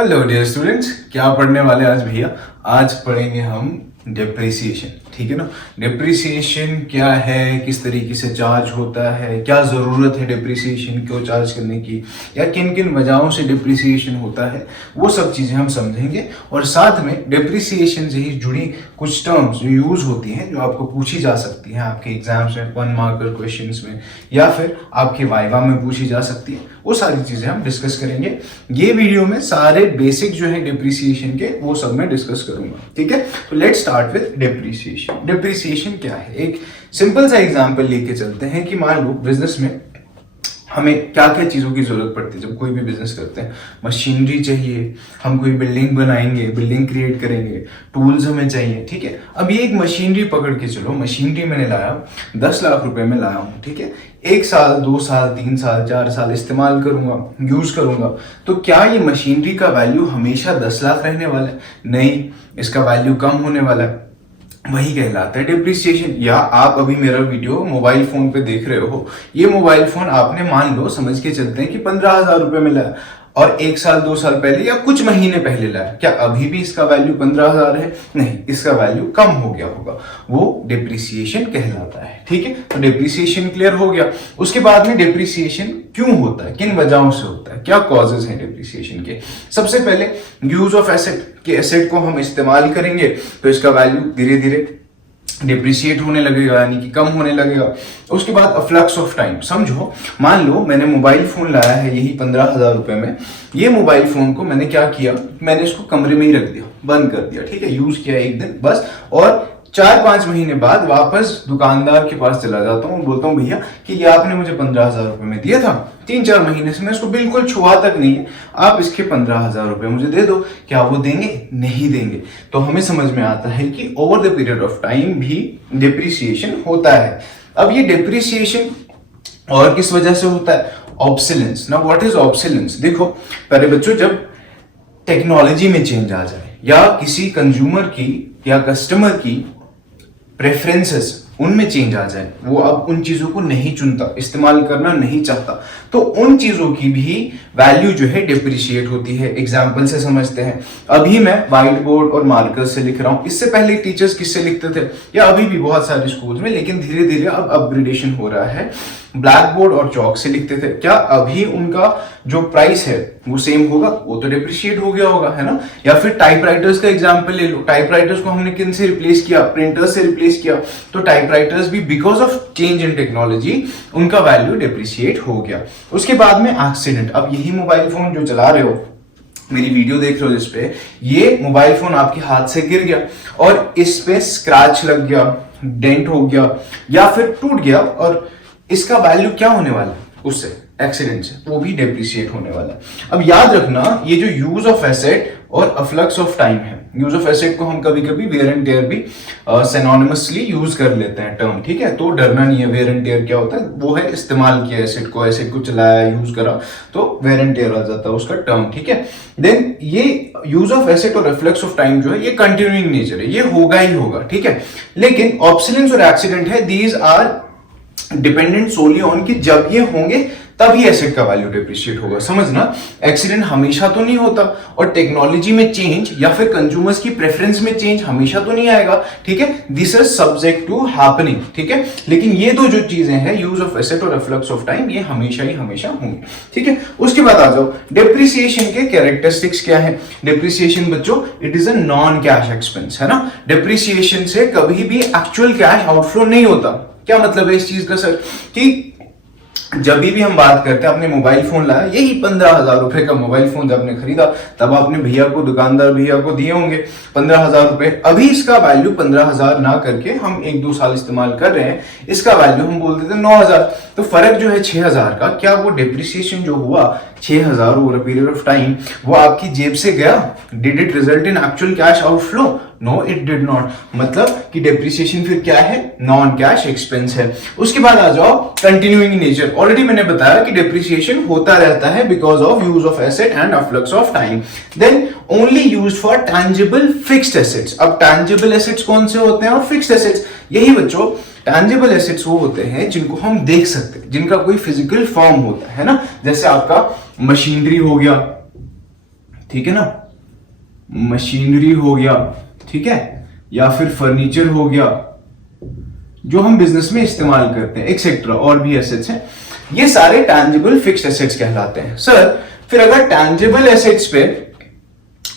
Hello dear students, क्या पढ़ने वाले आज भैया? आज पढ़ेंगे हम डिप्रिसिएशन। ठीक है ना। डिप्रिसिएशन क्या है, किस तरीके से चार्ज होता है, क्या ज़रूरत है डिप्रिसिएशन को चार्ज करने की, या किन किन वजहों से डिप्रिसिएशन होता है, वो सब चीज़ें हम समझेंगे। और साथ में डिप्रिसिएशन से ही जुड़ी कुछ टर्म्स जो यूज़ होती हैं, जो आपको पूछी जा सकती हैं आपके एग्जाम्स में, 1 मार्कर क्वेश्चंस में, या फिर आपके वाइवा में पूछी जा सकती है, वो सारी चीज़ें हम डिस्कस करेंगे। ये वीडियो में सारे बेसिक जो है डिप्रिसिएशन के, वो सब मैं डिस्कस करूंगा। ठीक है, तो let's start with depreciation. Depreciation क्या है? एक सिंपल सा एग्जांपल लेके चलते हैं कि मान लो बिजनेस में हमें क्या क्या चीज़ों की ज़रूरत पड़ती है जब कोई भी बिजनेस करते हैं। मशीनरी चाहिए, हम कोई बिल्डिंग बनाएंगे, बिल्डिंग क्रिएट करेंगे, टूल्स हमें चाहिए। ठीक है, अब ये एक मशीनरी पकड़ के चलो, मशीनरी मैंने लाया 10 लाख रुपए में लाया हूँ। ठीक है, 1 साल 2 साल 3 साल 4 साल इस्तेमाल करूंगा, यूज करूंगा, तो क्या ये मशीनरी का वैल्यू हमेशा 10 लाख रहने वाला है? नहीं, इसका वैल्यू कम होने वाला है। वही कहलाता है डिप्रिसिएशन। या आप अभी मेरा वीडियो मोबाइल फोन पे देख रहे हो, ये मोबाइल फोन आपने मान लो, समझ के चलते हैं कि 15,000 रुपए में लाया, और 1 साल 2 साल पहले या कुछ महीने पहले लाया, क्या अभी भी इसका वैल्यू 15,000 है? नहीं, इसका वैल्यू कम हो गया होगा। वो डिप्रिसिएशन कहलाता है। ठीक है, तो डिप्रिसिएशन क्लियर हो गया। उसके बाद में डिप्रिसिएशन क्यों होता है, किन वजहों से होता है, क्या कॉजेज हैं डिप्रिसिएशन के? सबसे पहले यूज ऑफ एसेट, कि एसेट को हम इस्तेमाल करेंगे तो इसका वैल्यू धीरे धीरे डिप्रिशिएट होने लगेगा, यानी कि कम होने लगेगा। उसके बाद अफ्लक्स ऑफ टाइम। समझो, मान लो मैंने मोबाइल फोन लाया है यही 15,000 रुपए में। ये मोबाइल फोन को मैंने क्या किया, मैंने इसको कमरे में ही रख दिया, बंद कर दिया। ठीक है, यूज किया एक दिन बस, और 4-5 महीने बाद वापस दुकानदार के पास चला जाता हूँ, बोलता हूँ भैया कि ये आपने मुझे 15,000 रुपए में दिया था, 3-4 महीने से मैं इसको बिल्कुल छुआ तक नहीं है, आप इसके 15,000 रुपए मुझे दे दो। क्या वो देंगे? नहीं देंगे। तो हमें समझ में आता है कि over the period of time भी डिप्रिसिएशन होता है। अब ये डिप्रिसिएशन और किस वजह से होता है? ऑब्सोलेंस। ना, व्हाट इज ऑब्सोलेंस? देखो पहले बच्चों, जब टेक्नोलॉजी में चेंज आ जाए, या किसी कंज्यूमर की या कस्टमर की प्रेफरेंसेस उनमें चेंज आ जाए, वो अब उन चीजों को नहीं चुनता, इस्तेमाल करना नहीं चाहता, तो उन चीजों की भी वैल्यू जो है डिप्रिशिएट होती है। एग्जाम्पल से समझते हैं। अभी मैं व्हाइट बोर्ड और मार्कर से लिख रहा हूं, इससे पहले टीचर्स किससे लिखते थे, या अभी भी बहुत सारे स्कूल में, लेकिन धीरे धीरे अब अपग्रेडेशन हो रहा है, ब्लैक बोर्ड और चौक से लिखते थे। क्या अभी उनका जो प्राइस है वो सेम होगा? वो तो डिप्रिशिएट हो गया होगा, है ना। या फिर टाइपराइटर्स का एग्जांपल ले लो। टाइपराइटर्स को हमने किन से रिप्लेस किया? प्रिंटर्स से रिप्लेस किया। तो टाइपराइटर्स भी because of change in technology उनका वैल्यू डिप्रिशिएट हो गया। उसके बाद में एक्सीडेंट। अब यही मोबाइल फोन जो चला रहे हो, मेरी वीडियो देख रहे हो जिसपे, ये मोबाइल फोन आपके हाथ से गिर गया और इस पे स्क्रैच लग गया, डेंट हो गया, या फिर टूट गया, और इसका वैल्यू क्या होने वाला है उससे, एक्सीडेंट से? वो भी डिप्रिशिएट होने वाला है। अब याद रखना, ये जो यूज ऑफ एसेट और अफ्लक्स ऑफ टाइम है, यूज ऑफ एसेट को हम कभी कभी वेयर एंड टेयर भी सिनोनिमसली यूज कर लेते हैं टर्म। ठीक है, तो डरना नहीं है। वेयर एंड टेयर क्या होता है? वो है इस्तेमाल किया एसेट को चलाया, यूज करा, तो वेयर एंड टेयर आ जाता है उसका टर्म। ठीक है, देन ये यूज ऑफ एसेट और रिफ्लेक्स ऑफ टाइम जो है, ये कंटिन्यूइंग नेचर है, ये होगा ही होगा। ठीक है, लेकिन ऑब्सोलेंस और एक्सीडेंट है, these are dependent solely on कि जब ये होंगे तभी एसेट का वैल्यू डिप्रिशिएट होगा। समझना, एक्सीडेंट हमेशा तो नहीं होता, और टेक्नोलॉजी में चेंज या फिर कंज्यूमर्स की प्रेफरेंस में चेंज हमेशा तो नहीं आएगा। ठीक है, this is subject to happening. ठीक है, लेकिन ये दो जो चीजें हैं, यूज ऑफ एसेट और रिफ्लेक्स ऑफ टाइम, ये हमेशा ही हमेशा होंगे। ठीक है, उसके बाद आ जाओ डिप्रिसिएशन के कैरेक्टरिस्टिक्स क्या है। डिप्रिसिएशन बच्चों, it is a non cash expense, है ना। डिप्रिसिएशन से कभी भी एक्चुअल कैश आउटफ्लो नहीं होता। क्या मतलब है इस चीज का सर? कि जब भी हम बात करते हैं, आपने मोबाइल फोन लाया, यही 15,000 रुपए का मोबाइल फोन जब आपने खरीदा, तब आपने भैया को, दुकानदार भैया को दिए होंगे 15,000 रुपए। अभी इसका वैल्यू 15,000 ना करके हम 1-2 साल इस्तेमाल कर रहे हैं, इसका वैल्यू हम बोल देते हैं 9,000। तो फर्क जो है 6,000 का, क्या वो डिप्रिसिएशन जो हुआ 6,000 over a period of time, वो आपकी जेब से गया? Did it result in actual cash outflow? No, it did not. मतलब कि डिप्रिसिएशन फिर क्या है? नॉन कैश एक्सपेंस है। उसके बाद आ जाओ कंटिन्यूइंग नेचर। ऑलरेडी मैंने बताया कि डिप्रिसिएशन होता रहता है because of use of asset and efflux of time. Then only used for tangible fixed assets. अब टैंजिबल एसेट्स कौन से होते हैं और फिक्स्ड एसेट्स? यही बच्चों, टैंजिबल एसेट्स वो होते हैं जिनको हम देख सकते हैं, जिनका कोई फिजिकल फॉर्म होता है ना। जैसे आपका मशीनरी हो गया, ठीक है ना, मशीनरी हो गया, ठीक है, या फिर फर्नीचर हो गया जो हम बिजनेस में इस्तेमाल करते हैं, एक्सेट्रा, और भी एसेट्स हैं, ये सारे टैंजिबल फिक्स्ड एसेट्स कहलाते हैं। सर फिर अगर टैंजिबल एसेट्स पे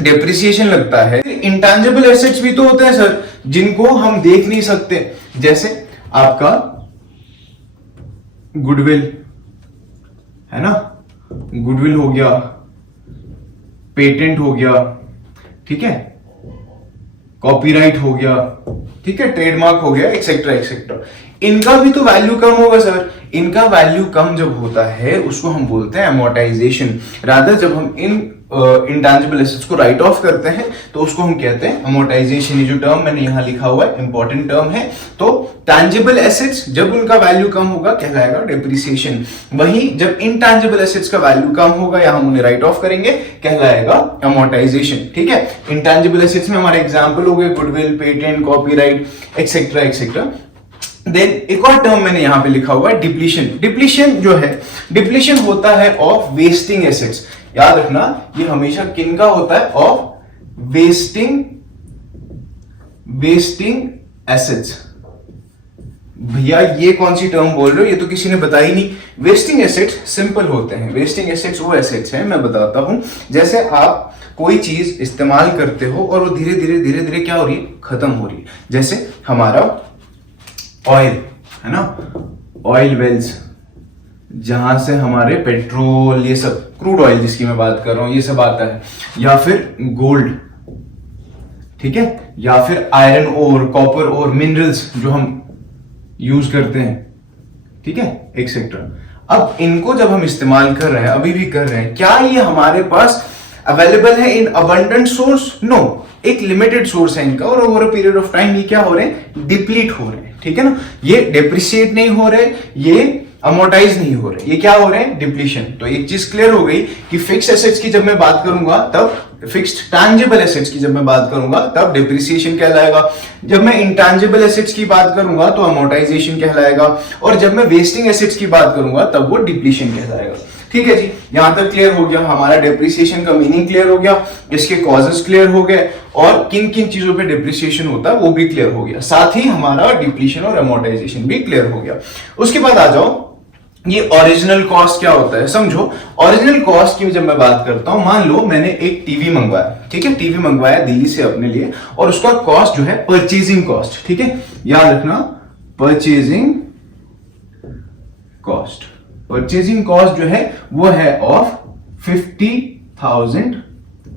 डेप्रिसिएशन लगता है, इंटैंजिबल एसेट्स भी तो होते हैं सर जिनको हम देख नहीं सकते, जैसे आपका गुडविल है ना, गुडविल हो गया, पेटेंट हो गया, ठीक है, कॉपीराइट हो गया, ठीक है, ट्रेडमार्क हो गया, एक्सेट्रा एक्सेट्रा। इनका भी तो वैल्यू कम होगा सर। इनका वैल्यू कम जब होता है उसको हम बोलते हैं अमोर्टाइजेशन। रादर जब हम इन इंटैंजिबल एसेट्स को राइट ऑफ करते हैं तो उसको हम कहते हैं अमोर्टाइजेशन। ये जो टर्म मैंने यहां लिखा हुआ है इंपॉर्टेंट टर्म है। तो टैंजिबल एसेट्स जब उनका वैल्यू कम होगा कहलाएगा डेप्रिसिएशन, वहीं जब इंटैंजिबल एसेट्स का वैल्यू कम होगा या हम उन्हें राइट ऑफ करेंगे कहलाएगा अमोर्टाइजेशन। ठीक है, इंटैंजिबल एसेट्स में हमारे एग्जांपल हो गए goodwill, patent, copyright, etcetera etcetera. Then एक और टर्म मैंने यहां पे लिखा हुआ है डिप्लीशन। डिप्लीशन जो है, डिप्लीशन होता है ऑफ वेस्टिंग एसेट्स। याद रखना ये हमेशा किन का होता है, ऑफ वेस्टिंग एसेट्स। भैया ये कौन सी टर्म बोल रहे हो, ये तो किसी ने बताई नहीं। वेस्टिंग एसेट्स सिंपल होते हैं। वेस्टिंग एसेट्स वो एसेट्स हैं, मैं बताता हूं, जैसे आप कोई चीज इस्तेमाल करते हो और वो धीरे धीरे धीरे धीरे क्या हो रही है, खत्म हो रही है। जैसे हमारा ऑयल है ना, ऑयल वेल्स, जहां से हमारे पेट्रोल, ये सब क्रूड ऑयल जिसकी मैं बात कर रहा हूं, ये सब आता है, या फिर गोल्ड, ठीक है, या फिर आयरन ओर, कॉपर और मिनरल्स जो हम यूज करते हैं, ठीक है, एक्सेट्रा। अब इनको जब हम इस्तेमाल कर रहे हैं, अभी भी कर रहे हैं, क्या ये हमारे पास अवेलेबल है इन अबंडेंट सोर्स? नो, एक लिमिटेड सोर्स है इनका, और over a period of time ये क्या हो रहे हैं, डिप्लीट हो रहे हैं। ठीक है ना, ये डेप्रिशिएट नहीं हो रहे, ये अमोर्टाइज नहीं हो रहे, ये क्या हो रहे हैं, डिप्लीशन। तो एक चीज क्लियर हो गई कि फिक्स्ड एसेट्स की जब मैं बात करूंगा तब, फिक्स्ड टैंजिबल एसेट्स की जब मैं बात करूंगा तब डेप्रिसिएशन कहलाएगा, जब मैं इंटैंजिबल एसेट्स की बात करूंगा तो अमोर्टाइजेशन कहलाएगा, और जब मैं वेस्टिंग एसेट्स की बात करूंगा तब वो डिप्लीशन कहलाएगा। ठीक है जी, यहां तक क्लियर हो गया, हमारा डेप्रिसिएशन का मीनिंग क्लियर हो गया, इसके कॉजेस क्लियर हो गए, और किन किन चीजों पे डेप्रिसिएशन होता है वो भी क्लियर हो गया, साथ ही हमारा डिप्लीशन और अमोर्टाइजेशन भी क्लियर हो गया। उसके बाद आ जाओ, ये ओरिजिनल कॉस्ट क्या होता है, समझो। ओरिजिनल कॉस्ट की जब मैं बात करता हूं, मान लो मैंने एक टीवी मंगवाया, ठीक है, टीवी मंगवाया दिल्ली से अपने लिए, और उसका कॉस्ट जो है परचेजिंग कॉस्ट, ठीक है, याद रखना, परचेजिंग कॉस्ट, परचेजिंग कॉस्ट जो है वो है ऑफ 50,000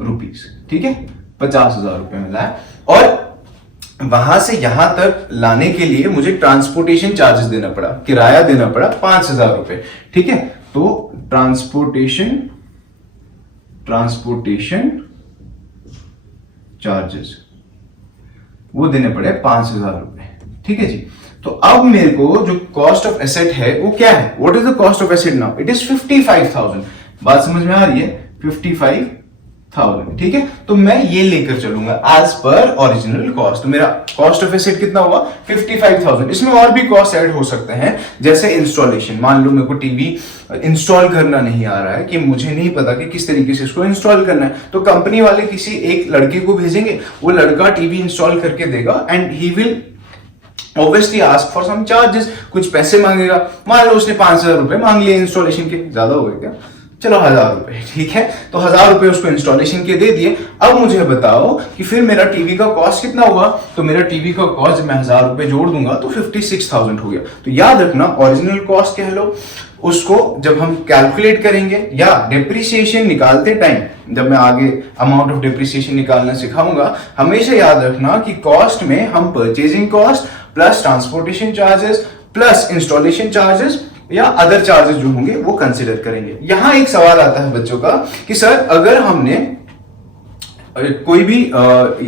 रुपीज, ठीक है, 50,000 रुपए मिला है, और वहां से यहां तक लाने के लिए मुझे ट्रांसपोर्टेशन चार्जेस देना पड़ा, किराया देना पड़ा 5,000 रुपए, ठीक है, तो ट्रांसपोर्टेशन चार्जेस वो देने पड़े 5,000 रुपए, ठीक है जी। तो अब मेरे को जो कॉस्ट ऑफ एसेट है वो क्या है, what is the cost of asset now, it is 55,000। बात समझ में आ रही है, 55,000, ठीक है, तो मैं ये लेकर चलूंगा एज पर ओरिजिनल कॉस्ट। तो मेरा कॉस्ट ऑफ एसेट कितना होगा, 55,000। इसमें और भी कॉस्ट ऐड हो सकते हैं, जैसे इंस्टॉलेशन। मान लो मेरे को टीवी इंस्टॉल करना नहीं आ रहा है, कि मुझे नहीं पता कि किस तरीके से इसको इंस्टॉल करना है, तो कंपनी वाले किसी एक लड़के को भेजेंगे, वो लड़का टीवी इंस्टॉल करके देगा, and he will obviously ask for some charges, कुछ पैसे मांगेगा। मान लो उसने 5,000 रुपए मांग लिए इंस्टॉलेशन के, ज्यादा हो गए क्या, चलो 1,000 रुपए, ठीक है, तो 1,000 रुपए उसको इंस्टॉलेशन के दे दिए। अब मुझे बताओ कि फिर मेरा टीवी का कॉस्ट कितना हुआ, तो मेरा टीवी का कॉस्ट जब मैं 1,000 रुपए जोड़ दूंगा तो 56,000 हो गया। तो याद रखना, ओरिजिनल कॉस्ट कह लो उसको, जब हम कैलकुलेट करेंगे या डेप्रिसिएशन निकालते टाइम, जब मैं आगे अमाउंट ऑफ डेप्रिसिएशन निकालना सिखाऊंगा, हमेशा याद रखना कि कॉस्ट में हम purchasing cost plus transportation charges plus installation charges या अदर चार्जेस जो होंगे वो कंसिडर करेंगे। यहां एक सवाल आता है बच्चों का कि सर अगर हमने कोई भी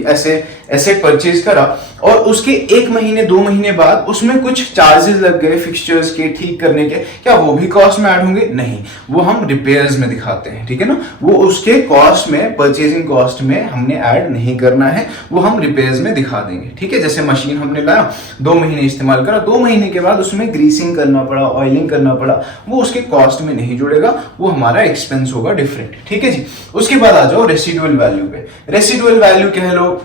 ऐसे एसेट परचेज करा और उसके 1 महीने 2 महीने बाद उसमें कुछ चार्जेस लग गए फिक्सचर्स के ठीक करने के, क्या वो भी कॉस्ट में ऐड होंगे? नहीं, वो हम रिपेयर्स में दिखाते हैं, ठीक है ना। वो उसके कॉस्ट में, परचेजिंग कॉस्ट में हमने ऐड नहीं करना है, वो हम रिपेयर्स में दिखा देंगे, ठीक है। जैसे मशीन हमने लाया, 2 महीने इस्तेमाल करा, 2 महीने के बाद उसमें ग्रीसिंग करना पड़ा, ऑयलिंग करना पड़ा, वो उसके कॉस्ट में नहीं जुड़ेगा, वो हमारा एक्सपेंस होगा डिफरेंट, ठीक है जी। उसके बाद आ जाओ रेसिडुअल वैल्यू पे। रेसिडुअल वैल्यू कह लो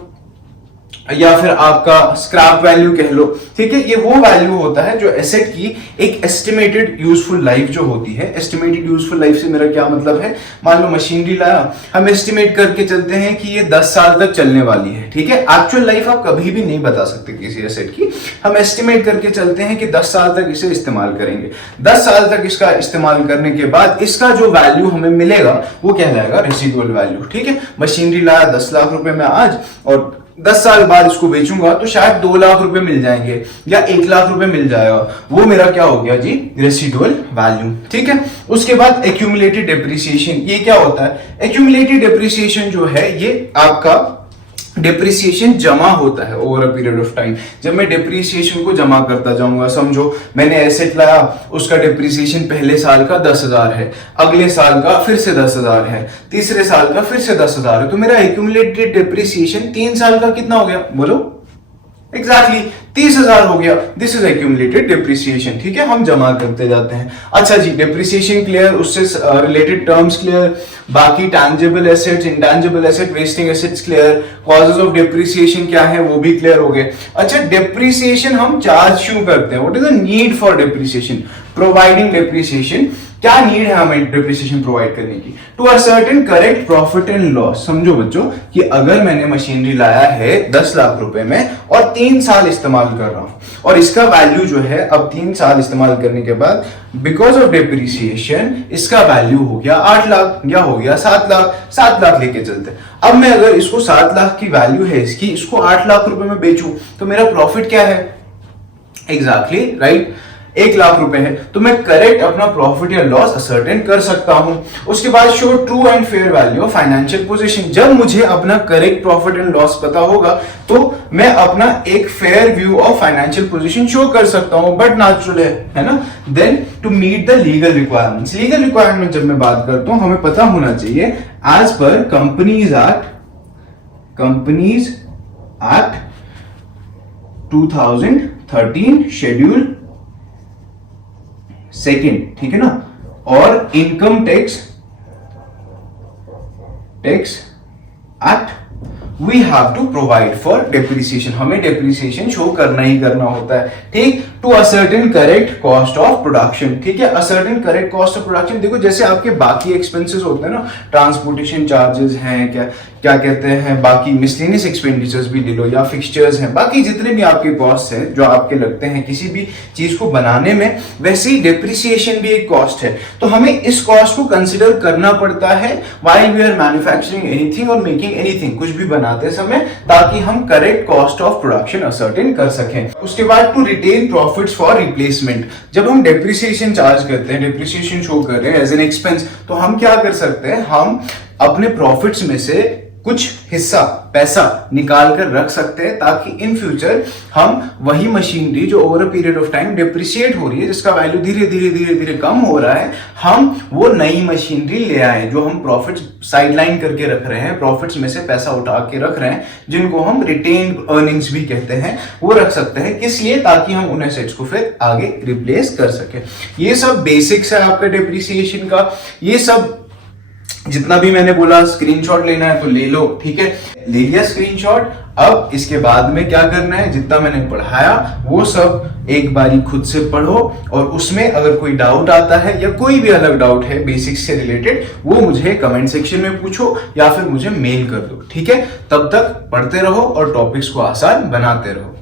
या फिर आपका स्क्रैप वैल्यू कह लो, ठीक है। ये वो वैल्यू होता है जो एसेट की एक एस्टिमेटेड यूजफुल लाइफ जो होती है। एस्टिमेटेड यूजफुल लाइफ से मेरा क्या मतलब है, मान लो मशीनरी लाया, हम एस्टिमेट करके चलते हैं कि ये 10 साल तक चलने वाली है, ठीक है। एक्चुअल लाइफ आप कभी भी नहीं बता सकते किसी एसेट की, हम एस्टिमेट करके चलते हैं कि 10 साल तक इसे इस्तेमाल करेंगे। 10 साल तक इसका इस्तेमाल करने के बाद इसका जो वैल्यू हमें मिलेगा वो कहलाएगा रेसिडुअल वैल्यू, ठीक है। मशीनरी लाया 10 लाख रुपए में आज, और 10 साल बाद इसको बेचूंगा तो शायद 2 लाख रुपए मिल जाएंगे या 1 लाख रुपए मिल जाएगा, वो मेरा क्या हो गया जी, रेसिडुअल वैल्यू, ठीक है। उसके बाद एक्यूमुलेटेड डेप्रिसिएशन, ये क्या होता है? एक्यूमुलेटेड डेप्रिसिएशन जो है ये आपका डेप्रिसिएशन जमा होता है over a period of time. जब मैं डेप्रिसिएशन को जमा करता जाऊंगा, समझो मैंने एसेट लाया, उसका डेप्रिसिएशन पहले साल का 10,000 है, अगले साल का फिर से 10,000 है, तीसरे साल का फिर से 10,000 है, तो मेरा एक्यूमुलेटेड डेप्रिसिएशन 3 साल का कितना हो गया, बोलो? एग्जैक्टली 30,000 हो गया। दिस इज एक्यूमुलेटेड डेप्रिसिएशन, ठीक है। हम जमा करते जाते हैं। अच्छा जी, डेप्रिसिएशन क्लियर, उससे रिलेटेड टर्म्स क्लियर, बाकी tangible assets, intangible asset, wasting assets clear, causes of depreciation क्या है वो भी क्लियर हो गए। अच्छा, डेप्रिसिएशन हम चार्ज क्यों करते हैं? What is the need for depreciation? Providing depreciation, क्या नीड है हमें डेप्रिसिएशन प्रोवाइड करने की? To ascertain correct profit and loss. समझो बच्चों कि अगर मैंने मशीनरी लाया है 10 लाख रुपए में और 3 साल इस्तेमाल कर रहा हूं, और इसका वैल्यू जो है अब 3 साल इस्तेमाल करने के बाद बिकॉज ऑफ डेप्रिसिएशन इसका वैल्यू हो गया 8 लाख या हो गया 7 लाख, 7 लाख लेके चलते हैं। अब मैं अगर इसको 7 लाख की वैल्यू है इसकी, इसको 8 लाख रुपए में बेचूं तो मेरा प्रॉफिट क्या है? एग्जैक्टली राइट, 1 लाख रुपए है, तो मैं करेक्ट अपना प्रॉफिट या लॉस असर्टेन कर सकता हूं। उसके बाद show true and fair value of financial position. जब मुझे अपना करेक्ट प्रॉफिट एंड लॉस पता होगा तो मैं अपना एक fair view of financial position show कर सकता हूं, बट नेचुरल है ना। Then to meet the legal requirements. Legal requirement जब मैं बात करता हूं, हमें पता होना चाहिए as per companies act 2013 schedule 2, ठीक है ना, और income tax act, we have to provide for depreciation. हमें डेप्रिसिएशन शो करना ही करना होता है, ठीक। To ascertain correct cost of production, ठीक है। Ascertain correct cost of production, देखो जैसे आपके बाकी एक्सपेंसेस होते हैं ना, ट्रांसपोर्टेशन चार्जेस हैं, क्या कहते हैं, बाकी मिसलेनियस एक्सपेंडिचर्स भी ले लो, या फिक्सचर्स हैं, बाकी जितने भी आपके कॉस्ट हैं जो आपके लगते हैं किसी भी चीज को बनाने में, वैसे ही डेप्रिसिएशन भी एक कॉस्ट है। तो हमें इस कॉस्ट को कंसिडर करना पड़ता है while we are manufacturing anything और मेकिंग एनीथिंग, कुछ भी बनाते समय, ताकि हम correct cost of production ascertain कर सकें। उसके बाद to retain profits for replacement. जब हम डेप्रिसिएशन चार्ज करते हैं, डेप्रिसिएशन शो कर रहे हैं एज एन एक्सपेंस, तो हम क्या कर सकते हैं, हम अपने प्रॉफिट्स में से कुछ हिस्सा पैसा निकाल कर रख सकते हैं, ताकि इन फ्यूचर हम वही मशीनरी जो over a period of time depreciate हो रही है, जिसका वैल्यू धीरे धीरे कम हो रहा है, हम वो नई मशीनरी ले आए जो हम प्रॉफिट्स साइडलाइन करके रख रहे हैं, प्रॉफिट्स में से पैसा उठा के रख रहे हैं, जिनको हम रिटेन्ड अर्निंग्स भी कहते हैं, वो रख सकते हैं। किस लिए? ताकि हम उन एसेट्स को फिर आगे रिप्लेस कर सके। ये सब बेसिक्स है आपका डिप्रिसिएशन का। ये सब जितना भी मैंने बोला, स्क्रीनशॉट लेना है तो ले लो, ठीक है। ले लिया स्क्रीनशॉट। अब इसके बाद में क्या करना है, जितना मैंने पढ़ाया वो सब एक बारी खुद से पढ़ो, और उसमें अगर कोई डाउट आता है या कोई भी अलग डाउट है बेसिक्स से रिलेटेड, वो मुझे कमेंट सेक्शन में पूछो या फिर मुझे मेल कर दो, ठीक है। तब तक पढ़ते रहो और टॉपिक्स को आसान बनाते रहो।